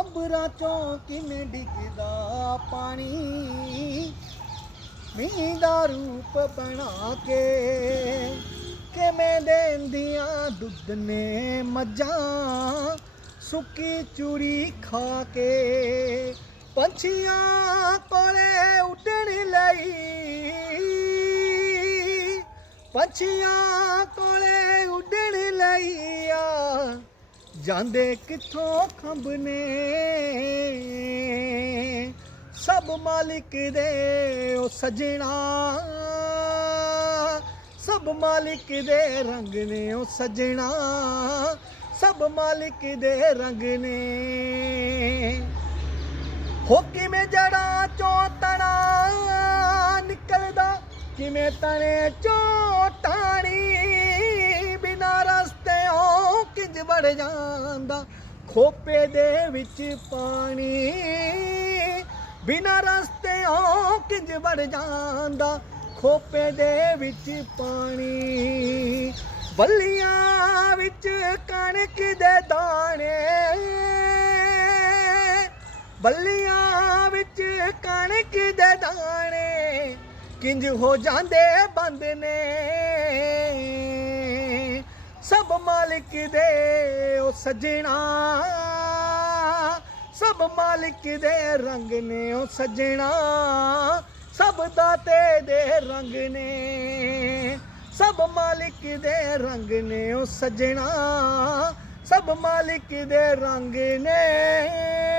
ਅੰਬਰਾਂ ਚੋਂ ਕਿਵੇਂ ਡਿੱਗਦਾ ਪਾਣੀ? ਮੀਂਹ ਦਾ ਰੂਪ ਬਣਾ ਕੇ ਕਿਵੇਂ ਦੇਂਦੀਆਂ ਦੁੱਧ ਨੇ ਮੱਝਾਂ? ਸੁੱਕੀ ਚੂਰੀ ਖਾ ਕੇ ਪੰਛੀਆਂ ਕੋਲੇ ਉੱਡਣ ਲਈ। ਪੰਛੀਆਂ ਕੋਲੇ ਉੱਡਣ ਲਈ ਆ। ਜਾਂਦੇ ਕਿੱਥੋਂ ਖੰਭ ਨੇ? ਸਭ ਮਾਲਿਕ ਦੇ ਉਹ ਸਜਣਾ। ਸਭ ਮਾਲਿਕ ਦੇ ਰੰਗ ਨੇ ਉਹ ਸਜਣਾ। ਸਭ ਮਾਲਿਕ ਦੇ ਰੰਗ ਨੇ। ਹੋ ਕਿਵੇਂ ਜੜਾ ਚੋਂ ਤਣਾ ਨਿਕਲਦਾ? ਕਿਵੇਂ ਤਣੇ ਚੋਂ ਟਾਣੀ? ਕਿੰਜ ਜਾਂਦਾ, ਖੋਪੇ ਦੇ ਵਿੱਚ ਪਾਣੀ। ਬਿਨਾ ਰਸਤਿਓਂ ਕਿੰਜ ਵੜ ਜਾਂਦਾ, ਖੋਪੇ ਦੇ ਵਿੱਚ ਪਾਣੀ। ਬੱਲੀਆਂ ਵਿੱਚ ਕਣਕ ਦੇ ਦਾਣੇ। ਬੱਲੀਆਂ ਵਿੱਚ ਕਣਕ ਦੇ ਦਾਣੇ। ਕਿੰਜ ਹੋ ਜਾਂਦੇ ਬੰਦ ਨੇ। ਮਾਲਿਕ ਦੇ, ਉਹ ਸਜਣਾ। ਸਭ ਮਾਲਿਕ ਦੇ ਰੰਗ ਨੇ, ਉਹ ਸਜਣਾ। ਸਭ ਦਾਤੇ ਦੇ ਰੰਗ ਨੇ, ਸਭ ਮਾਲਿਕ ਦੇ ਰੰਗ ਨੇ, ਉਹ ਸਜਣਾ। ਸਭ ਮਾਲਿਕ ਦੇ ਰੰਗ ਨੇ।